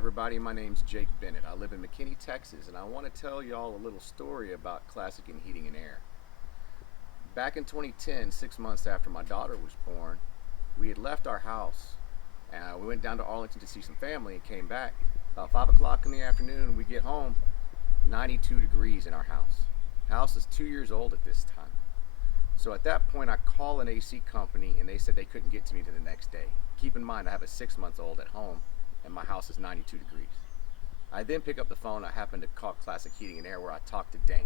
everybody, my name's Jake Bennett. I live in McKinney, Texas, and I want to tell y'all a little story about Classic and Heating and Air. Back in 2010, 6 months after my daughter was born, we had left our house and we went down to Arlington to see some family and came back. About 5 o'clock in the afternoon, we get home, 92 degrees in our house. House is 2 years old at this time. So at that point, I call an AC company and they said they couldn't get to me to the next day. Keep in mind, I have a 6-month-old at home and my house is 92 degrees. I then pick up the phone. I happen to call Classic Heating and Air where I talked to Dane.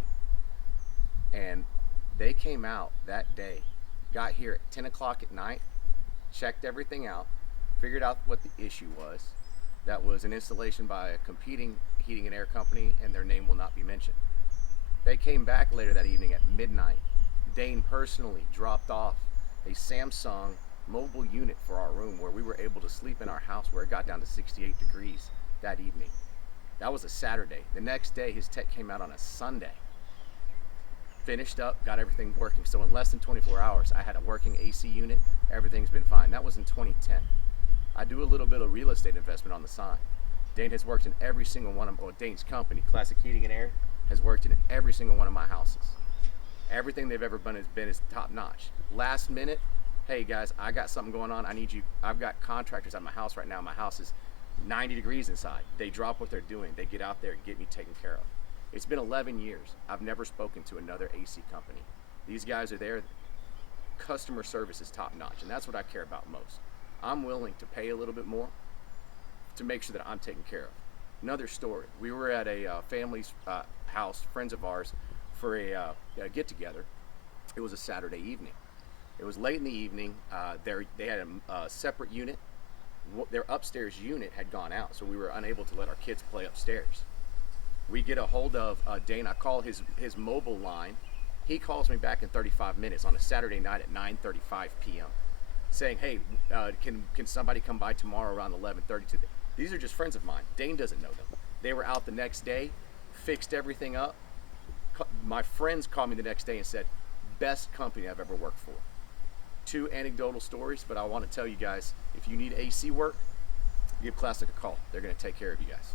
And they came out that day, got here at 10 o'clock at night, checked everything out, figured out what the issue was. That was an installation by a competing heating and air company, and their name will not be mentioned. They came back later that evening at midnight. Dane personally dropped off a Samsung mobile unit for our room where we were able to sleep in our house where it got down to 68 degrees that evening. That was a Saturday. The next day, his tech came out on a Sunday. Finished up, got everything working. So in less than 24 hours, I had a working AC unit. Everything's been fine. That was in 2010. I do a little bit of real estate investment on the side. Dane has worked in every single one of, Dane's company, Classic Heating and Air, has worked in every single one of my houses. Everything they've ever done has been top notch. Last minute, hey guys, I got something going on. I need you. I've got contractors at my house right now. My house is 90 degrees inside. They drop what they're doing. They get out there and get me taken care of. It's been 11 years. I've never spoken to another AC company. These guys are there. Customer service is top notch, and that's what I care about most. I'm willing to pay a little bit more to make sure that I'm taken care of. Another story. We were at a family's house, friends of ours, for a get-together. It was a Saturday evening. It was late in the evening. They had a separate unit. Their upstairs unit had gone out, so we were unable to let our kids play upstairs. We get a hold of Dane. I call his mobile line. He calls me back in 35 minutes on a Saturday night at 9:35 p.m. saying, hey, can somebody come by tomorrow around 11:30 today? These are just friends of mine. Dane doesn't know them. They were out the next day, fixed everything up. My friends called me the next day and said, best company I've ever worked for. 2 anecdotal stories, but I want to tell you guys, if you need AC work, give Classic a call. They're going to take care of you guys.